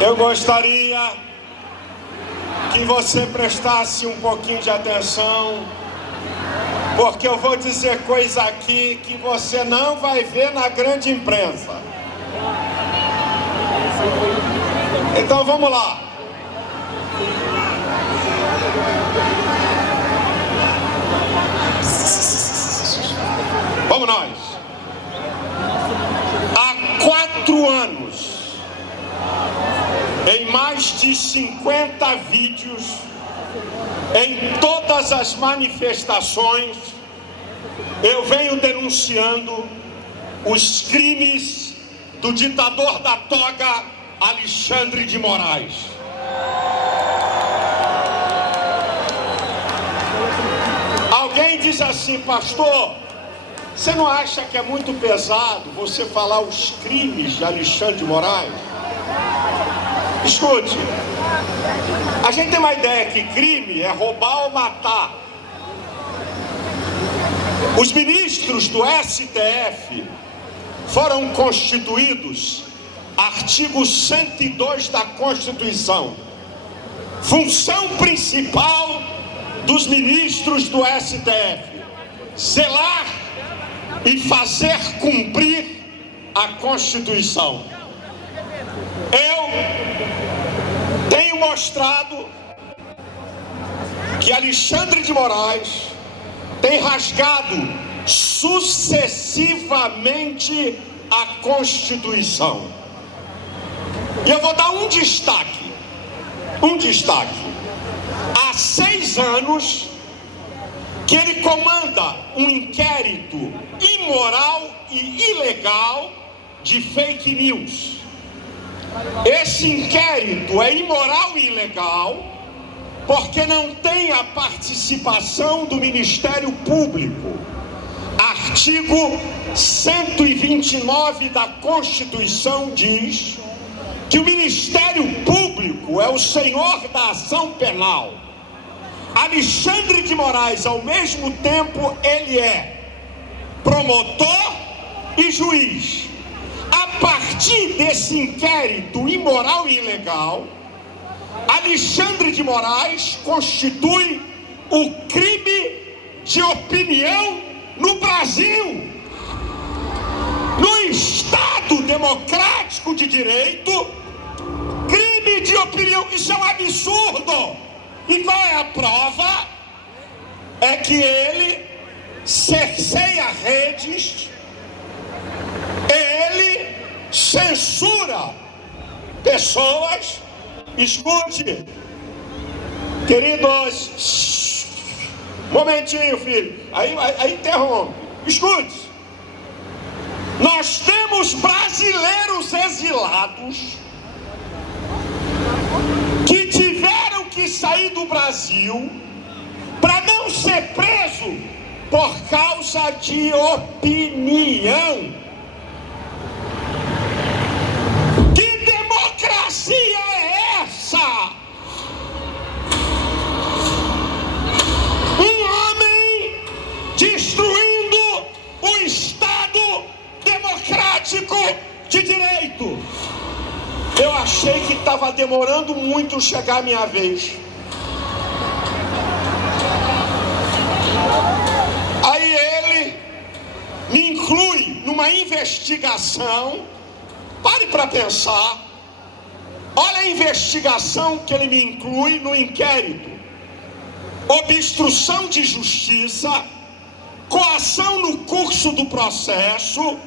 Eu gostaria que você prestasse um pouquinho de atenção, porque eu vou dizer coisa aqui que você não vai ver na grande imprensa. Então vamos lá. Vamos nós. Há 4 anos, em mais de 50 vídeos, em todas as manifestações, eu venho denunciando os crimes do ditador da toga, Alexandre de Moraes. Alguém diz assim: pastor, você não acha que é muito pesado você falar os crimes de Alexandre de Moraes? Escute, a gente tem uma ideia que crime é roubar ou matar. Os ministros do STF foram constituídos, artigo 102 da Constituição. Função principal dos ministros do STF: zelar e fazer cumprir a Constituição. Eu tenho mostrado que Alexandre de Moraes tem rasgado sucessivamente a Constituição. E eu vou dar um destaque. Há 6 anos que ele comanda um inquérito imoral e ilegal de fake news. Esse inquérito é imoral e ilegal porque não tem a participação do Ministério Público. Artigo 129 da Constituição diz que o Ministério Público é o senhor da ação penal. Alexandre de Moraes, ao mesmo tempo, ele é promotor e juiz. A partir desse inquérito imoral e ilegal, Alexandre de Moraes constitui o crime de opinião no Brasil. No Estado democrático de direito, crime de opinião, isso é um absurdo. E qual é a prova? É que ele cerceia redes, ele censura pessoas. Escute, queridos, momentinho, filho, aí interrompe. Escute, nós temos brasileiros exilados que tiveram que sair do Brasil para não ser preso por causa de opinião. Que democracia é essa? Um homem destruindo o Estado democrático de direito. Eu achei que estava demorando muito chegar a minha vez. Aí ele me inclui numa investigação. Pare para pensar. Olha a investigação que ele me inclui no inquérito: obstrução de justiça, coação no curso do processo,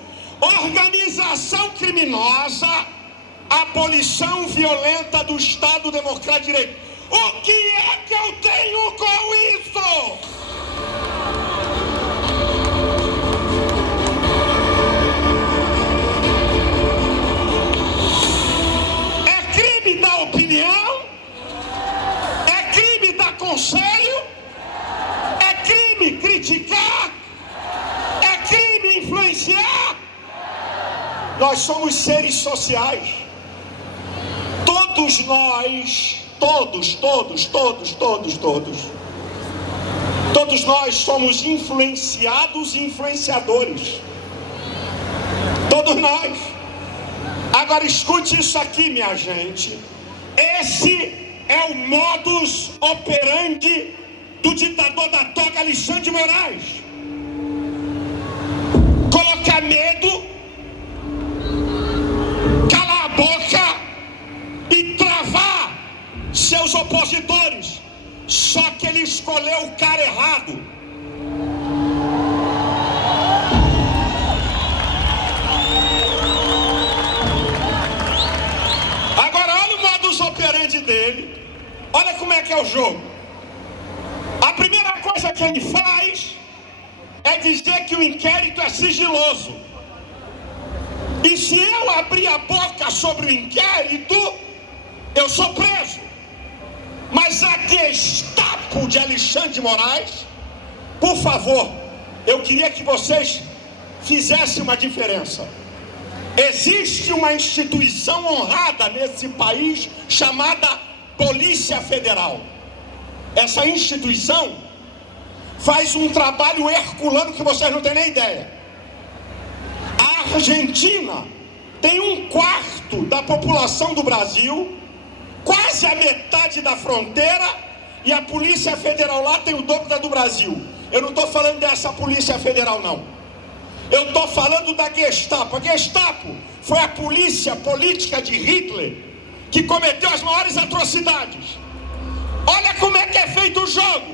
organização criminosa, abolição violenta do Estado Democrático de Direito. O que é que eu tenho com isso? É crime dar opinião? É crime dar conselho? É crime criticar? É crime influenciar? Nós somos seres sociais. Todos nós, todos nós somos influenciados e influenciadores. Todos nós. Agora escute isso aqui, minha gente. Esse é o modus operandi do ditador da toga, Alexandre de Moraes. Colocar medo, calar a boca e travar seus opositores. Só que ele escolheu o cara errado. Agora olha o modus operandi dele. Olha como é que é o jogo. A primeira coisa que ele faz é dizer que o inquérito é sigiloso. E se eu abrir a boca sobre o inquérito, eu sou preso. Mas a Gestapo de Alexandre de Moraes, por favor, eu queria que vocês fizessem uma diferença. Existe uma instituição honrada nesse país chamada Polícia Federal. Essa instituição faz um trabalho herculano que vocês não têm nem ideia. A Argentina tem 1/4 da população do Brasil, quase a metade da fronteira, e a Polícia Federal lá tem o dobro da do Brasil. Eu não estou falando dessa Polícia Federal, não. Eu estou falando da Gestapo. A Gestapo foi a polícia política de Hitler que cometeu as maiores atrocidades. Olha como é que é feito o jogo.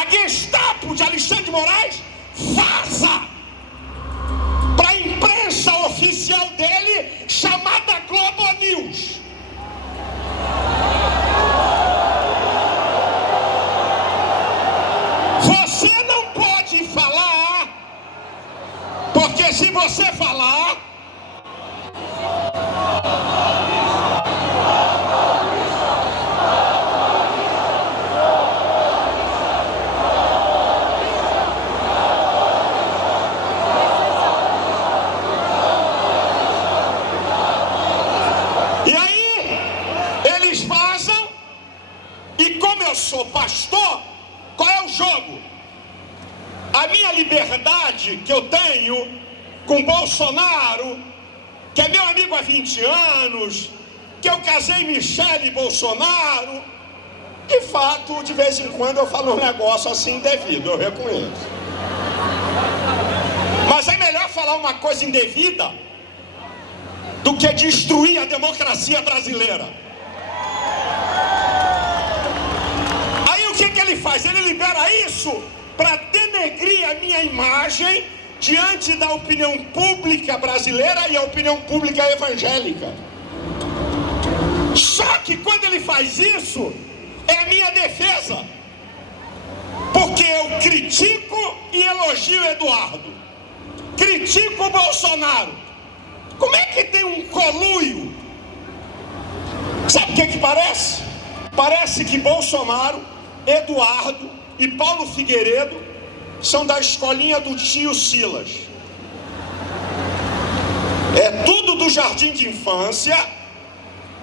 A Gestapo de Alexandre de Moraes vaza para a imprensa oficial dele, chamada Globo News. Você não pode falar, porque se você falar, sou pastor, qual é o jogo? A minha liberdade que eu tenho com Bolsonaro, que é meu amigo há 20 anos, que eu casei Michele Bolsonaro, de fato, de vez em quando eu falo um negócio assim indevido, eu reconheço. Mas é melhor falar uma coisa indevida do que destruir a democracia brasileira. O que ele faz? Ele libera isso para denegrir a minha imagem diante da opinião pública brasileira e a opinião pública evangélica. Só que quando ele faz isso, é a minha defesa, porque eu critico e elogio Eduardo, critico o Bolsonaro. Como é que tem um conluio? Sabe o que parece? Parece que Bolsonaro, Eduardo e Paulo Figueiredo são da escolinha do tio Silas. É tudo do jardim de infância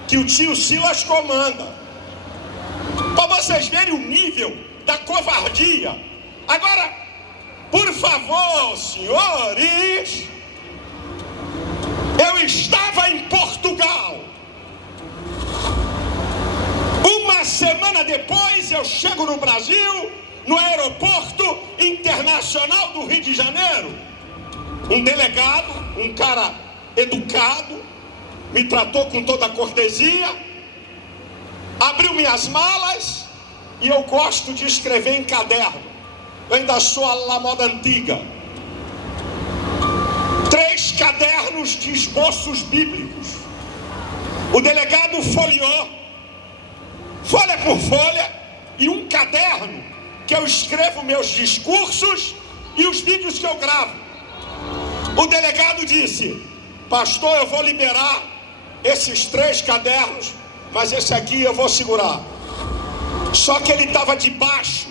que o tio Silas comanda. Para vocês verem o nível da covardia. Agora, por favor, senhores, eu estava em Portugal. Uma semana depois eu chego no Brasil, no aeroporto internacional do Rio de Janeiro. Um delegado, um cara educado, me tratou com toda a cortesia, abriu minhas malas, e eu gosto de escrever em caderno. Eu ainda sou a la moda antiga. 3 cadernos de esboços bíblicos. O delegado folheou, folha por folha, e um caderno que eu escrevo meus discursos e os vídeos que eu gravo. O delegado disse: pastor, eu vou liberar esses 3 cadernos, mas esse aqui eu vou segurar. Só que ele estava debaixo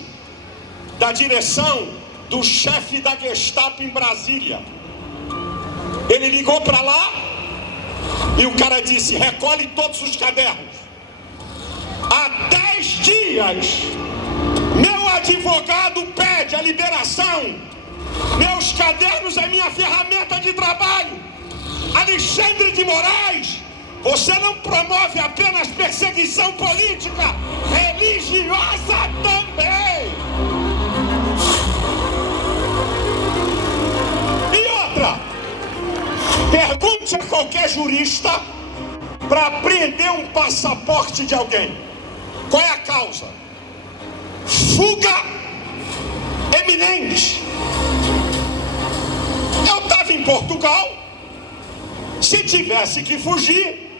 da direção do chefe da Gestapo em Brasília. Ele ligou para lá e o cara disse: recolhe todos os cadernos. Há 10 dias, meu advogado pede a liberação, meu Meus cadernos é minha ferramenta de trabalho. Alexandre de Moraes, você não promove apenas perseguição política, religiosa também. E outra, pergunte a qualquer jurista para apreender um passaporte de alguém. Qual é a causa? Fuga eminente. Eu estava em Portugal. Se tivesse que fugir,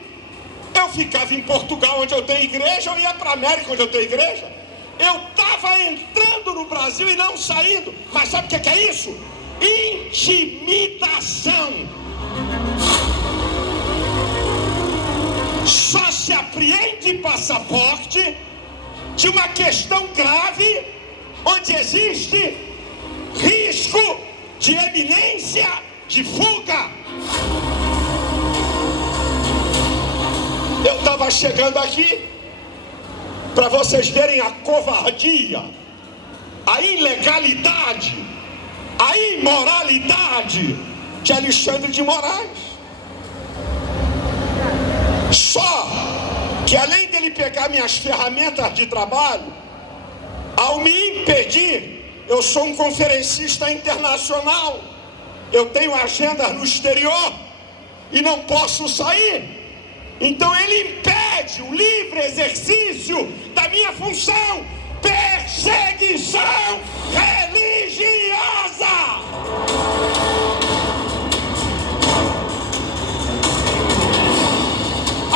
eu ficava em Portugal, onde eu tenho igreja, eu ia para a América, onde eu tenho igreja. Eu estava entrando no Brasil e não saindo. Mas sabe o que é isso? Intimidação. Só se apreende passaporte de uma questão grave, onde existe risco de eminência de fuga. Eu estava chegando aqui para vocês verem a covardia, a ilegalidade, a imoralidade de Alexandre de Moraes. Só que além dele pegar minhas ferramentas de trabalho, ao me impedir, eu sou um conferencista internacional, eu tenho agendas no exterior e não posso sair. Então ele impede o livre exercício da minha função. Perseguição religiosa.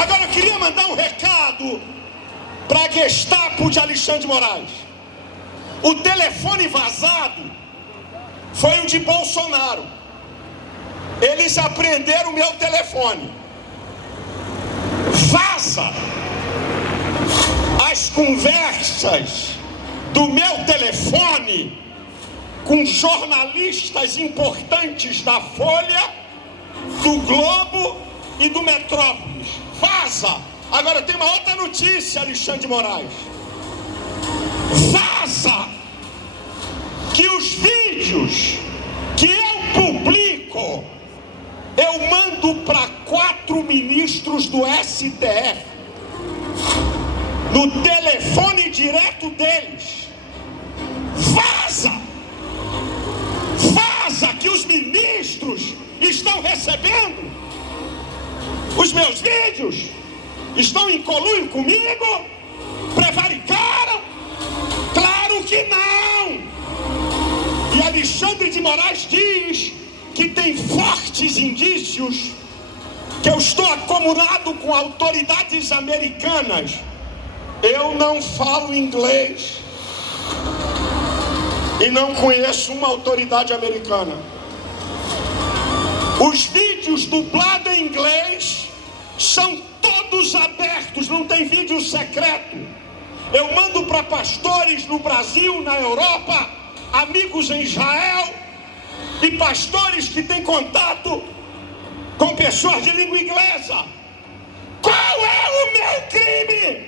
Agora eu queria mandar um recado para a Gestapo de Alexandre de Moraes. O telefone vazado foi o de Bolsonaro. Eles apreenderam o meu telefone. Vaza as conversas do meu telefone com jornalistas importantes da Folha, do Globo e do Metrópolis. Vaza! Agora tem uma outra notícia, Alexandre de Moraes. Vaza que os vídeos que eu publico, eu mando para 4 ministros do STF, no telefone direto deles. Vaza! Vaza que os ministros estão recebendo os meus vídeos, estão em conluio comigo, prevaricaram? Claro que não! E Alexandre de Moraes diz que tem fortes indícios que eu estou acomodado com autoridades americanas. Eu não falo inglês e não conheço uma autoridade americana. Os vídeos dublados em inglês são todos abertos, não tem vídeo secreto. Eu mando para pastores no Brasil, na Europa, amigos em Israel e pastores que têm contato com pessoas de língua inglesa. Qual é o meu crime?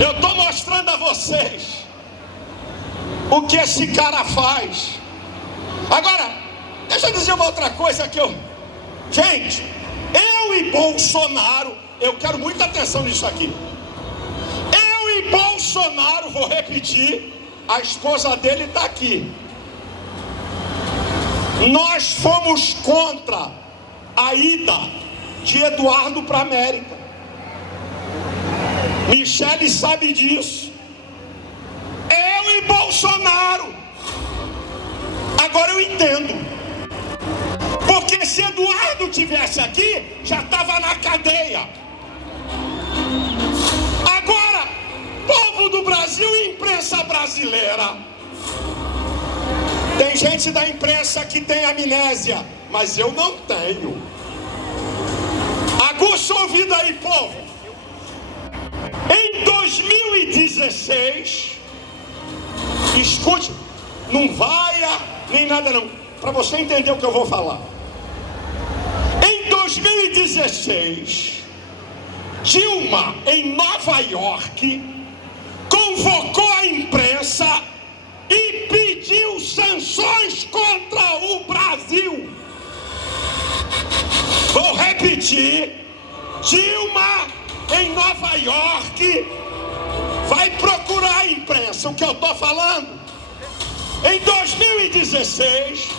Eu estou mostrando a vocês o que esse cara faz. Agora, deixa eu dizer uma outra coisa que eu... Gente, eu e Bolsonaro, eu quero muita atenção nisso aqui. Eu e Bolsonaro, vou repetir, a esposa dele está aqui. Nós fomos contra a ida de Eduardo para a América. Michele sabe disso. Eu e Bolsonaro. Agora eu entendo. Porque se Eduardo tivesse aqui, já estava na cadeia. Agora, povo do Brasil e imprensa brasileira. Tem gente da imprensa que tem amnésia, mas eu não tenho. Aguça o ouvido aí, povo. Em 2016, escute, não vaia nem nada não, para você entender o que eu vou falar. Em 2016, Dilma, em Nova York, convocou a imprensa e pediu sanções contra o Brasil. Vou repetir: Dilma, em Nova York, vai procurar a imprensa. O que eu estou falando? Em 2016,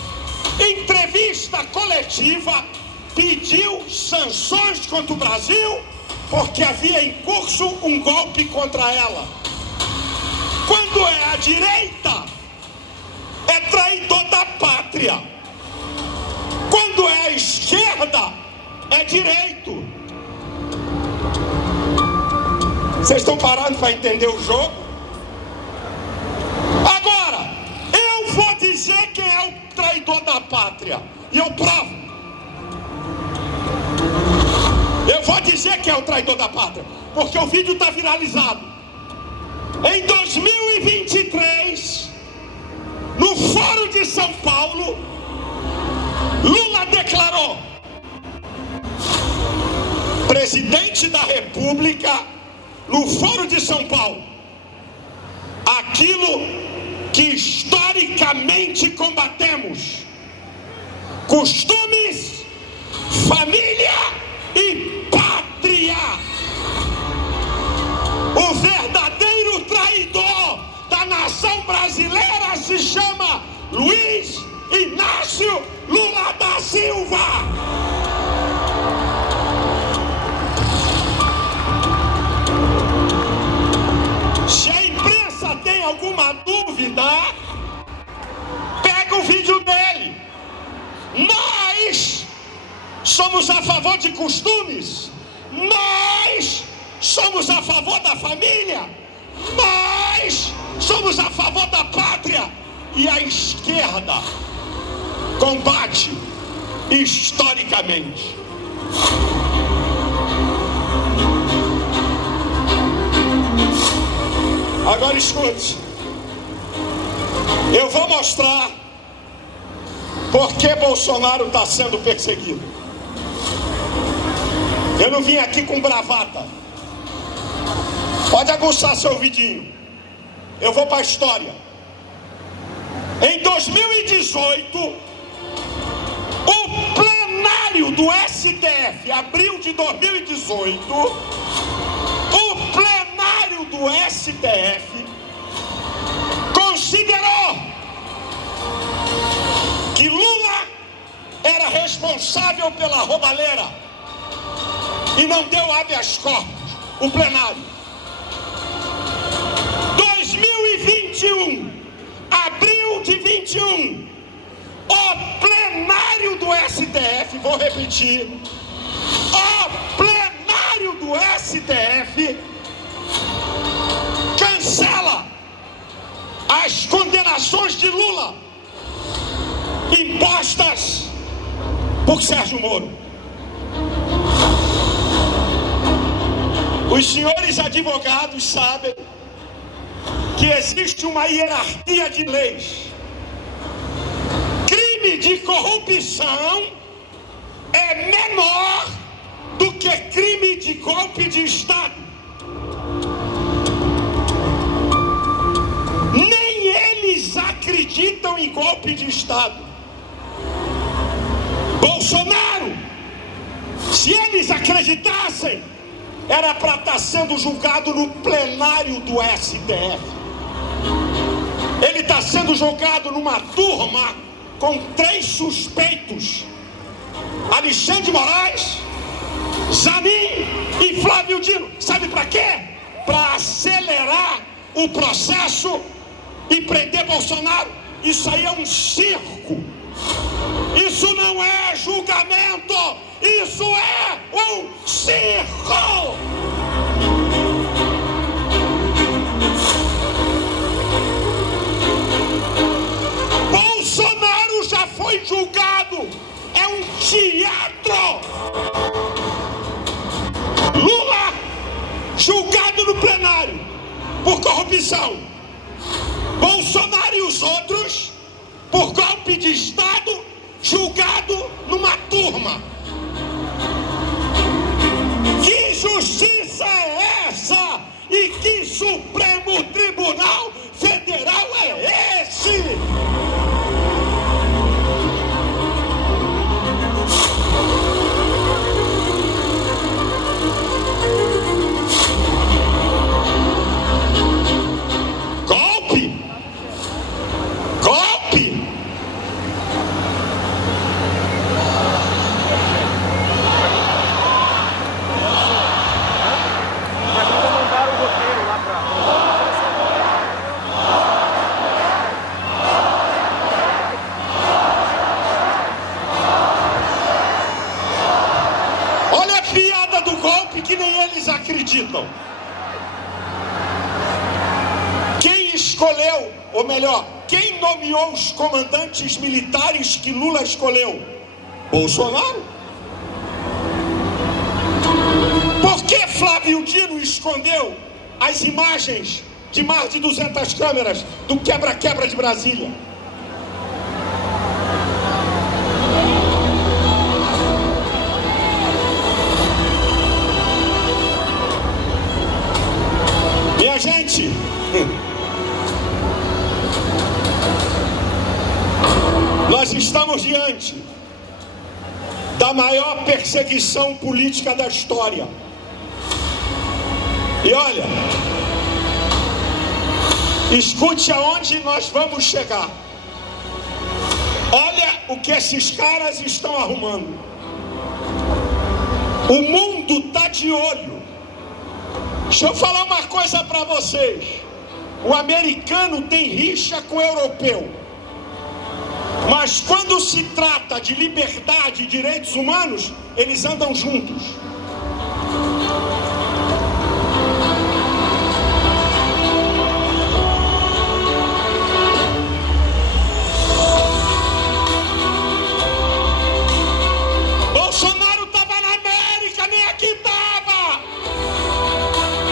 entrevista coletiva, pediu sanções contra o Brasil porque havia em curso um golpe contra ela. Quando é a direita, é traidor da pátria. Quando é a esquerda, é direito. Vocês estão parando para entender o jogo? Agora, eu vou dizer quem é o traidor da pátria. E eu provo. Eu vou dizer quem é o traidor da pátria, porque o vídeo está viralizado. Em 2023, no Fórum de São Paulo, Lula declarou: presidente da República, no Fórum de São Paulo, aquilo que historicamente combatemos: costumes, família e pátria. O verdadeiro traidor da nação brasileira se chama Luiz Inácio Lula da Silva. Se a imprensa tem alguma dúvida, pega o vídeo dele. Nós somos a favor de costumes, nós somos a favor da família, nós somos a favor da pátria. E a esquerda combate historicamente. Agora escute, eu vou mostrar por que Bolsonaro está sendo perseguido. Eu não vim aqui com bravata. Pode aguçar seu ouvidinho. Eu vou para a história. Em 2018, o plenário do STF, abril de 2018, o plenário do STF considerou que Lula era responsável pela roubalheira e não deu habeas corpus. O plenário. 2021, abril de 21, o plenário do STF, vou repetir, o plenário do STF cancela as condenações de Lula impostas por Sérgio Moro. Os senhores advogados sabem que existe uma hierarquia de leis. Crime de corrupção é menor do que crime de golpe de Estado. Nem eles acreditam em golpe de Estado. Bolsonaro, se eles acreditassem, era para estar sendo julgado no plenário do STF. Ele está sendo julgado numa turma com 3 suspeitos: Alexandre de Moraes, Zanin e Flávio Dino. Sabe para quê? Para acelerar o processo e prender Bolsonaro. Isso aí é um circo. Isso não é julgamento. Isso é um circo. Bolsonaro já foi julgado. É um teatro. Lula julgado no plenário por corrupção. Bolsonaro e os outros por golpe de Estado, julgado numa turma. Que justiça! que nem eles acreditam. Quem escolheu, ou melhor, quem nomeou os comandantes militares que Lula escolheu? Bolsonaro. Por que Flávio Dino escondeu as imagens de mais de 200 câmeras do quebra-quebra de Brasília? Minha gente, nós estamos diante da maior perseguição política da história. E olha, escute aonde nós vamos chegar. Olha o que esses caras estão arrumando. O mundo está de olho. Deixa eu falar uma coisa para vocês. O americano tem rixa com o europeu. Mas quando se trata de liberdade e direitos humanos, eles andam juntos. Bolsonaro estava na América, nem aqui estava.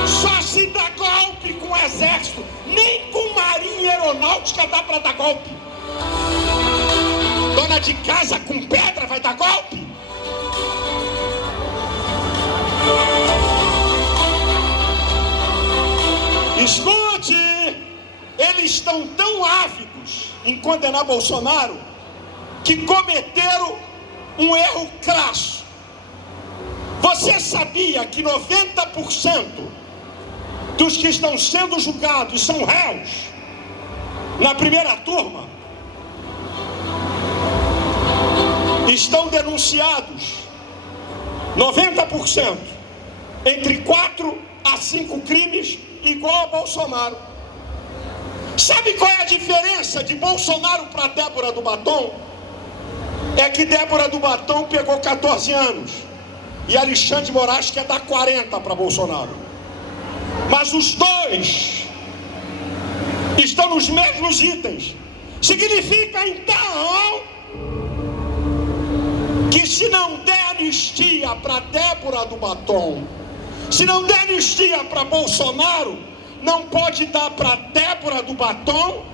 Só se dá golpe com o exército, nem com marinha e aeronáutica dá para dar golpe. Dona de casa com pedra vai dar golpe? Escute, eles estão tão ávidos em condenar Bolsonaro que cometeram um erro crasso. Você sabia que 90% dos que estão sendo julgados são réus na primeira turma? Estão denunciados 90%, entre 4 a 5 crimes, igual a Bolsonaro. Sabe qual é a diferença de Bolsonaro para Débora do Batom? É que Débora do Batom pegou 14 anos e Alexandre de Moraes quer dar 40 para Bolsonaro. Mas os dois estão nos mesmos itens. Significa então que se não der anistia para Débora do Batom, se não der anistia para Bolsonaro, não pode dar para Débora do Batom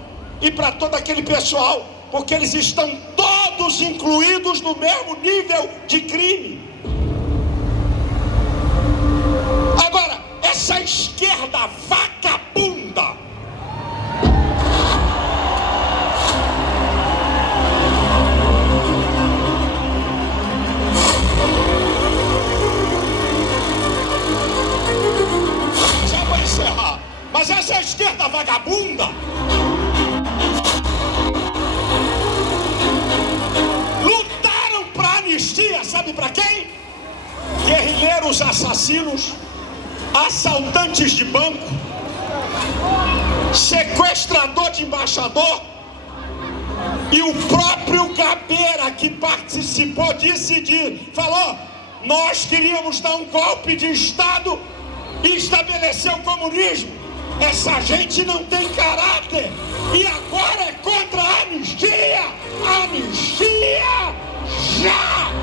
e para todo aquele pessoal, porque eles estão todos incluídos no mesmo nível de crime. Agora, essa esquerda vagabunda, mas essa esquerda vagabunda lutaram para anistia, sabe para quem? Guerrilheiros assassinos, assaltantes de banco, sequestrador de embaixador, e o próprio Gabeira, que participou falou: nós queríamos dar um golpe de Estado e estabelecer o comunismo. Essa gente não tem caráter e agora é contra a anistia. Anistia já!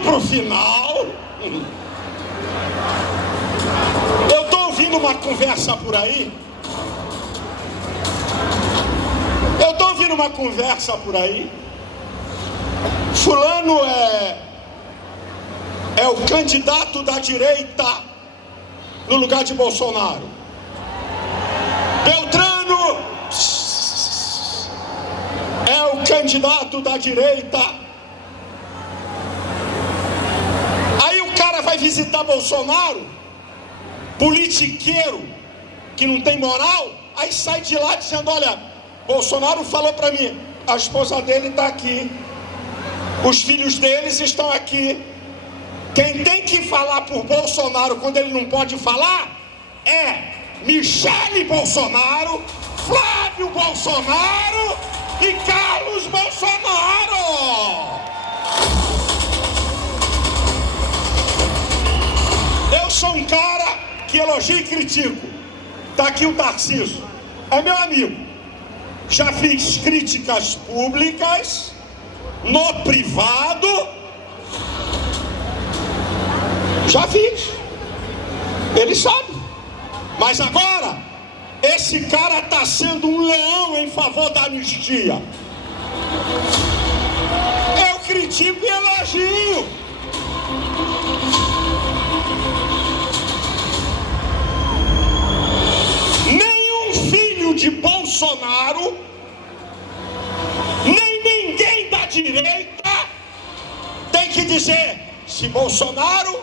Pro final, eu estou ouvindo uma conversa por aí. Fulano é o candidato da direita no lugar de Bolsonaro. Beltrano é o candidato da direita. Vai visitar Bolsonaro, politiqueiro, que não tem moral, aí sai de lá dizendo: olha, Bolsonaro falou para mim, a esposa dele está aqui, os filhos deles estão aqui. Quem tem que falar por Bolsonaro quando ele não pode falar é Michele Bolsonaro, Flávio Bolsonaro e Carlos Bolsonaro. Eu sou um cara que elogia e critico. Está aqui o Tarcísio, é meu amigo. Já fiz críticas públicas, no privado, já fiz, ele sabe. Mas agora, esse cara está sendo um leão em favor da anistia. Eu critico e elogio. Nenhum filho de Bolsonaro, nem ninguém da direita tem que dizer: se Bolsonaro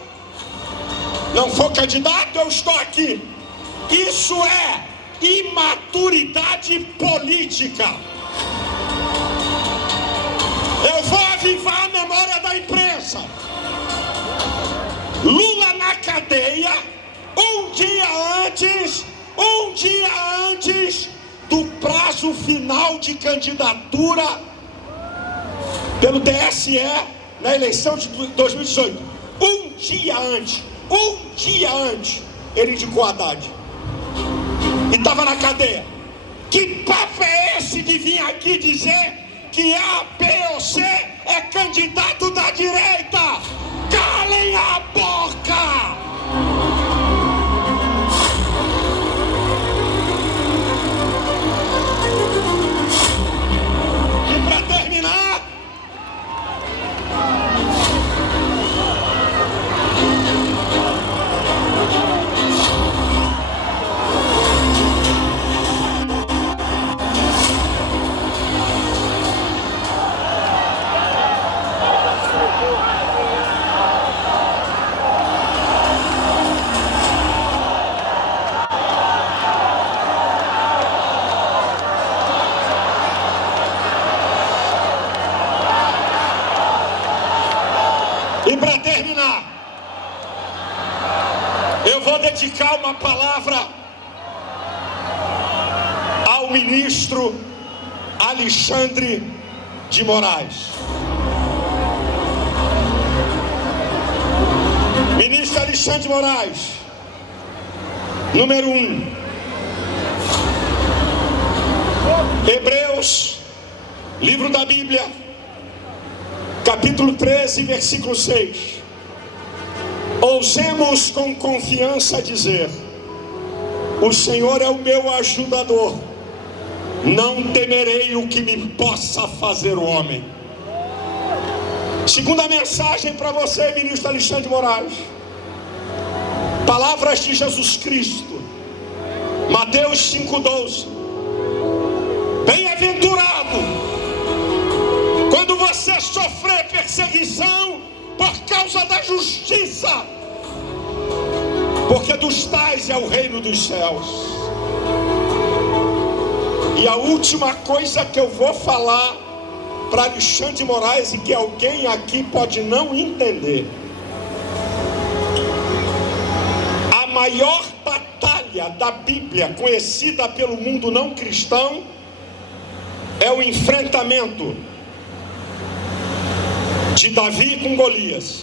não for candidato, eu estou aqui. Isso é imaturidade política. Eu vou avivar a memória da imprensa. Lula na cadeia, um dia antes do prazo final de candidatura pelo TSE na eleição de 2018. Um dia antes, ele indicou Haddad e estava na cadeia. Que papo é esse de vir aqui dizer que A, B ou C é candidato da direita? Calem a boca! E para terminar, eu vou dedicar uma palavra ao ministro Alexandre de Moraes. Ministro Alexandre de Moraes, número 1, Hebreus, livro da Bíblia, capítulo 13, versículo 6. Ousemos com confiança dizer: o Senhor é o meu ajudador, não temerei o que me possa fazer o homem. Segunda mensagem para você, ministro Alexandre de Moraes. Palavras de Jesus Cristo, Mateus 5,12. Bem-aventurado quando você sofrer perseguição por causa da justiça, porque dos tais é o reino dos céus. E a última coisa que eu vou falar para Alexandre de Moraes, e que alguém aqui pode não entender: a maior batalha da Bíblia conhecida pelo mundo não cristão é o enfrentamento de Davi com Golias.